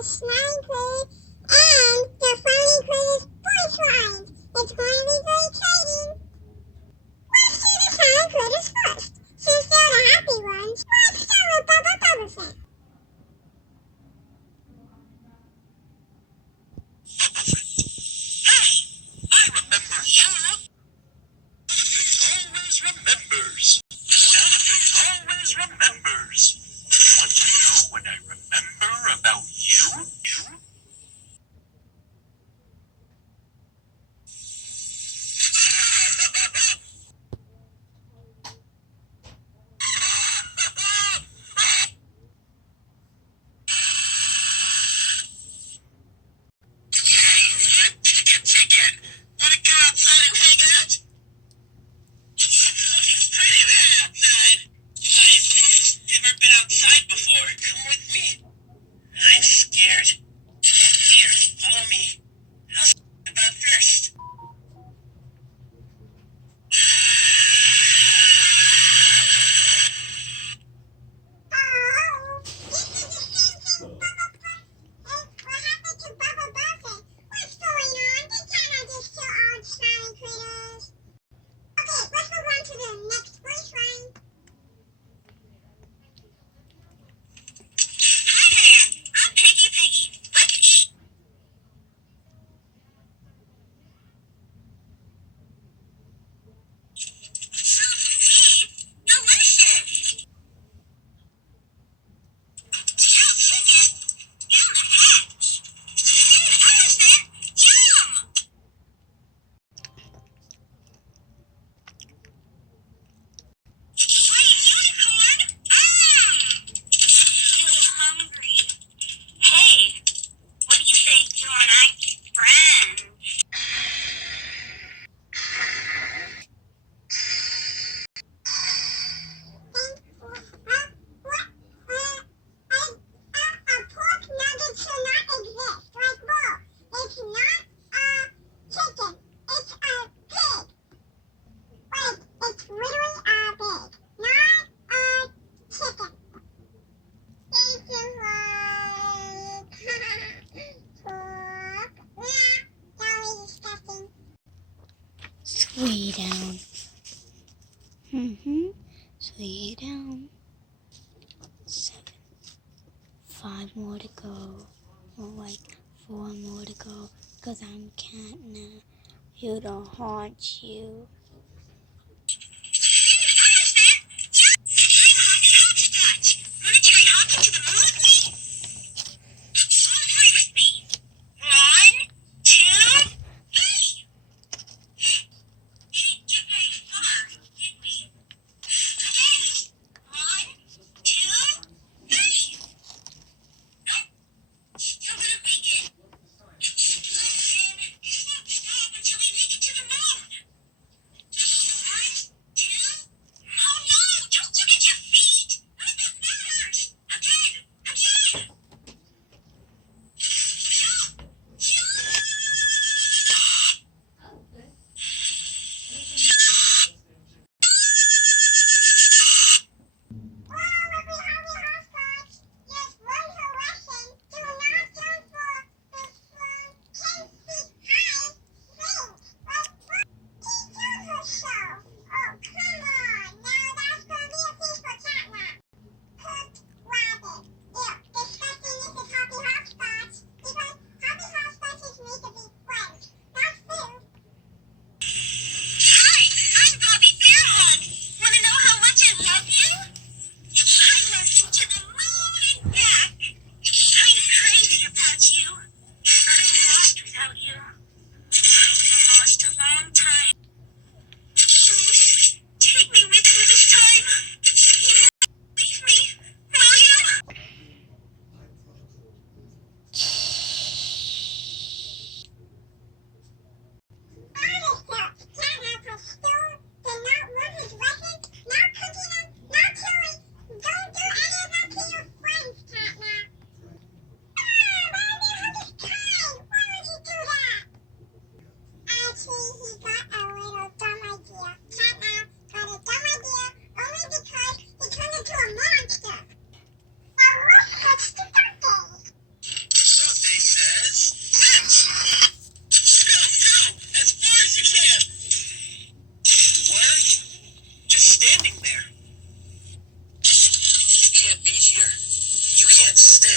of Smiling Critters and the Smiling Critters Voicelines. It's going to be very exciting. Let's do the Smiling Critters first. Since they're the happy ones, let's start with Bubba Bubba. I remember you. Elephant always remembers. Elephant always remembers. Want to know what I remember about you? Chicken, wanna go outside and hang out? It's pretty bad outside. I've never been outside before. Come with me. I'm scared. Here, follow me. How's about first? Oh, this is the same thing what happened to Bubba Bubba? What's going on? They cannot just kill all Smiling Critters. Okay, let's move on to the next voice line. Hi there. I'm Piggy. Let's eat. Delicious. Chicken. Yum. Elephant. Yum. Unicorn. Still hungry. Hey, what do you say you and I be friends? A pork nugget should not exist. Like, whoa, it's not a chicken. It's a pig. Wait, it's literally a pig, not a chicken. Thank you, pork. That was disgusting. Sweet down. Sweet down. 7. 5 more to go. Or like 4 more to go. Cause I'm catnap. Here to haunt you. Wanna try hopping to the moon with me? All three with me. 1, 2, 3. We didn't get very far, did we? Again. 1, 2, 3. Nope. Still gonna make it. Listen, you won't stop until we make it to the moon. Stay.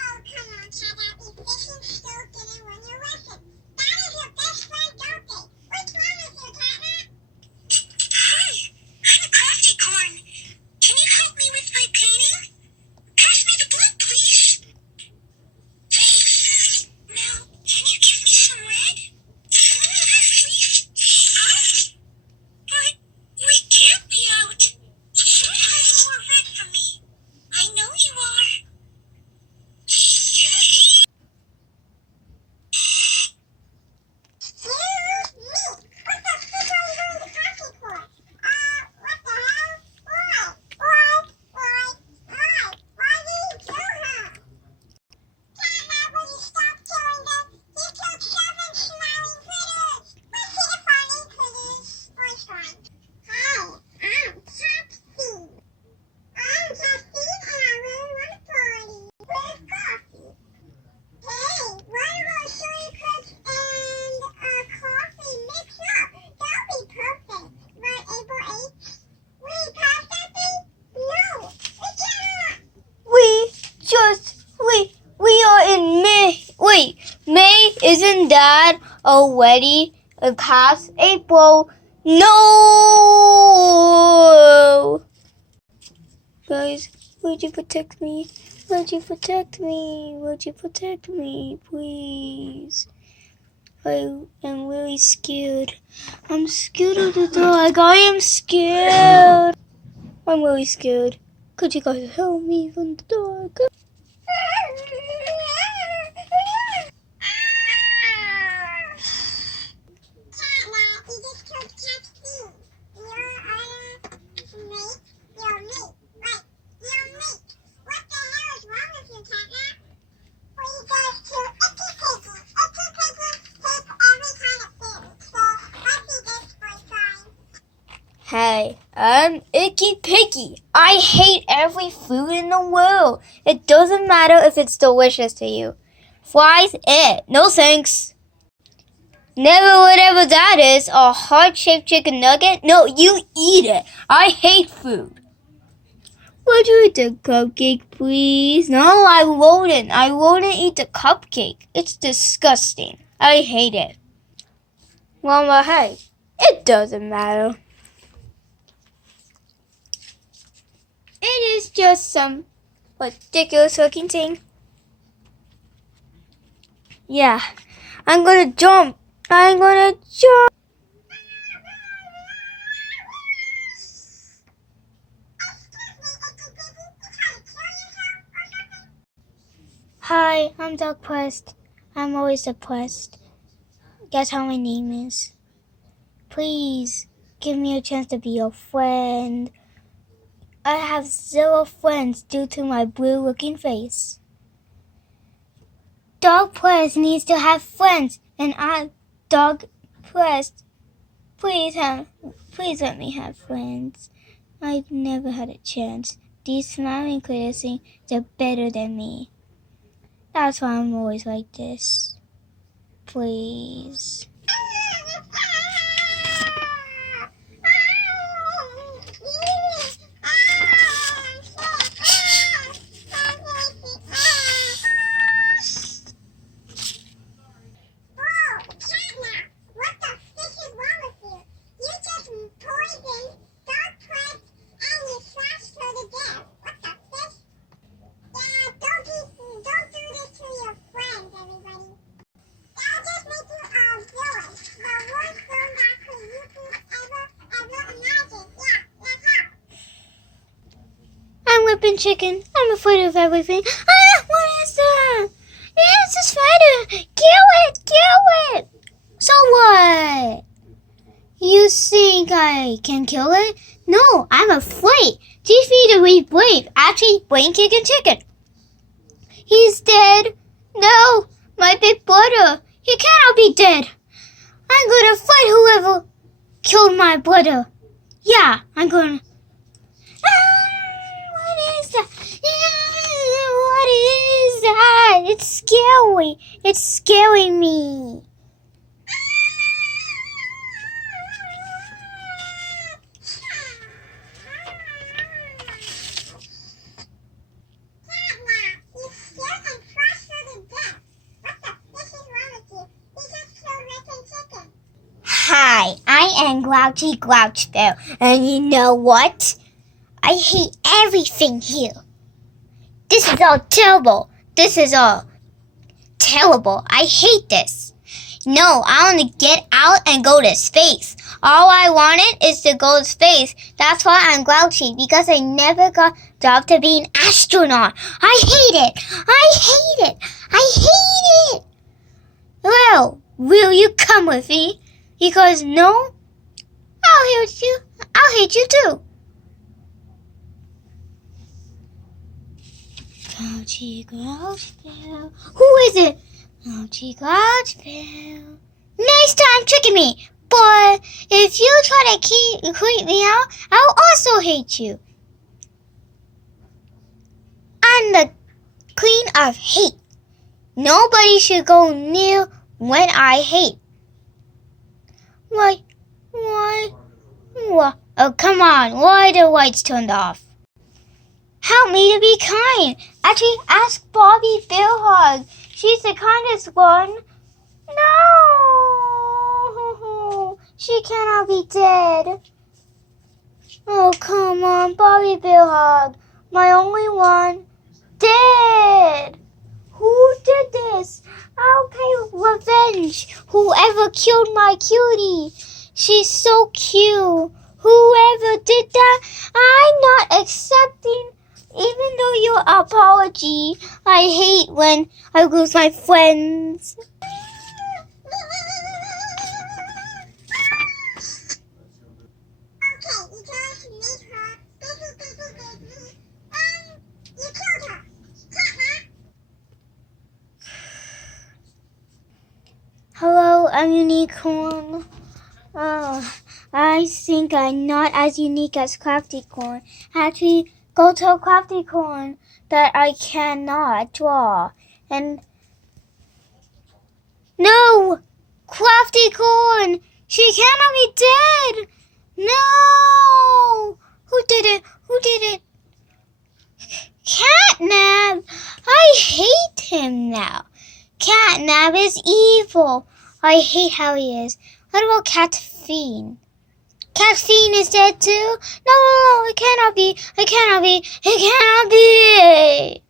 Oh, come on, Cat Happy. Fishing still didn't win your lesson. That is your best friend, don't they? What's wrong with you, Cat? Hi, I'm Crafty Corn. Can you help me with my painting? Pass me the blue, please. Thanks. Now, can you give me some red? Please? Out? But we can't be out. You're hiding more red from me. I know you are. Excuse me. What the fuck are you going to Crafty for? What the hell? Why did you kill her? Cat, will you stop killing them? You killed 7 smiling critters. Let's see the funny critters. Voice line. Hi, I'm Taxi. I'm Taxi and I really want a party with coffee. Hey, what about soy crisps and coffee mixed up? That'll be perfect. Right, April 8th? We passed that thing? No, we cannot. We are in May. Wait, May, isn't that already past April? No! Guys, would you protect me? Would you protect me? Would you protect me, please? I am really scared. I'm scared of the dark. I am scared. I'm really scared. Could you guys help me from the dark? Catnap, you just killed Taxi. You're mate. You're mate. Right, you're mate. What the hell is wrong with you, Catnap? We goes to Icky Piggy. Icky Piggy takes every kind of food. So let's see this voice line. Hey, I'm Icky Picky. I hate every food in the world. It doesn't matter if it's delicious to you. Fries, no thanks. Never whatever that is, a heart-shaped chicken nugget? No, you eat it. I hate food. Would you eat the cupcake, please? No, I wouldn't. I wouldn't eat the cupcake. It's disgusting. I hate it. Well, hey, it doesn't matter. It is just some ridiculous looking thing. Yeah, I'm gonna jump. I'm gonna jump. Hi, I'm depressed. I'm always depressed. Guess how my name is? Please, give me a chance to be your friend. I have 0 friends due to my blue-looking face. Dog Press needs to have friends, and Dog Press, please let me have friends. I've never had a chance. These smiling critters think they're better than me. That's why I'm always like this. Please. Whipping chicken. I'm afraid of everything. Ah, what is that? It's a spider. Kill it! Kill it! So what? You think I can kill it? No, I'm afraid. Teach me to be brave. Actually, brain kicking chicken. He's dead. No, my big brother. He cannot be dead. I'm gonna fight whoever killed my brother. Yeah, I'm gonna. What is that? What is that? It's scary. It's scaring me. Hi, I am Grouchy Grouchville, and you know what? I hate everything here. This is all terrible. This is all terrible. I hate this. No, I want to get out and go to space. All I wanted is to go to space. That's why I'm grouchy, because I never got job to be an astronaut. I hate it. I hate it. I hate it. Well, will you come with me? Because no, I'll hate you. I'll hate you too. Grouchy Grouchville. Who is it? Grouchy Grouchville. Nice time tricking me. But if you try to creep me out, I'll also hate you. I'm the queen of hate. Nobody should go near when I hate. Why? Oh, come on. Why are the lights turned off? Help me to be kind. Actually, ask Bobby Billhog. She's the kindest one. No! She cannot be dead. Oh, come on, Bobby Billhog. My only one. Dead! Who did this? I'll pay revenge. Whoever killed my cutie. She's so cute. Whoever did that, I'm not accepting even though your apology. I hate when I lose my friends. Hello, I'm Unicorn. I think I'm not as unique as Crafty Corn. Actually, go tell Crafty Corn that I cannot draw. And no! Crafty Corn! She cannot be dead! No! Who did it? Who did it? Catnap! I hate him now. Catnap is evil. I hate how he is. What about Catfiend? Catfiend is dead too? No, it cannot be. It cannot be. It cannot be.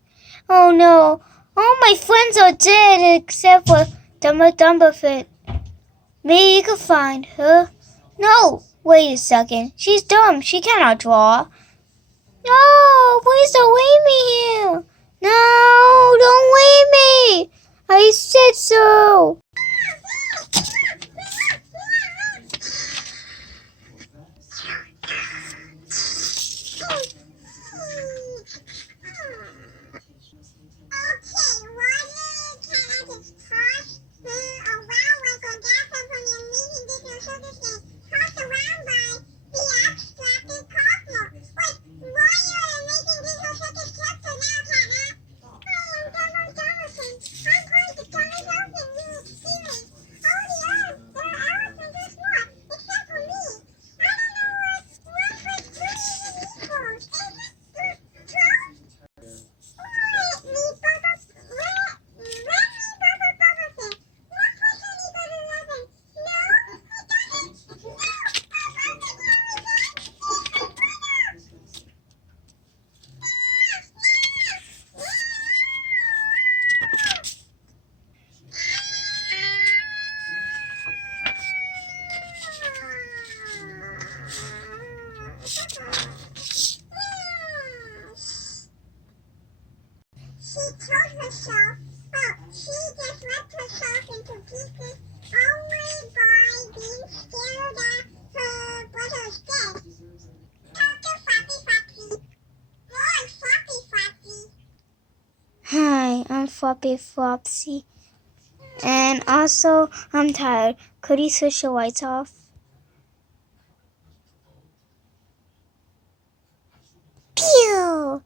Oh no. All my friends are dead except for Dumberfit. Maybe you can find her. No, wait a second. She's dumb. She cannot draw. No, please don't leave me here. No, don't leave me. I said so. She told herself, she just ripped herself into pieces only by being scared that her brother's dead. Dr. Flappy Flappy. More Flappy Flappy. Hi, I'm Flappy Flopsy. And also, I'm tired. Could you switch the lights off? Pew!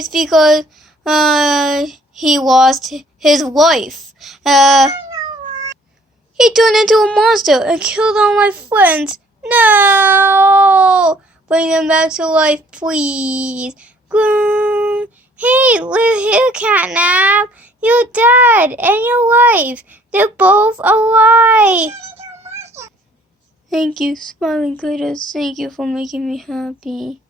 It's because he lost his wife. He turned into a monster and killed all my friends. No! Bring them back to life, please. Hey, we're here, Catnap. Your dad and your wife, they're both alive. Thank you, Smiling Critters. Thank you for making me happy.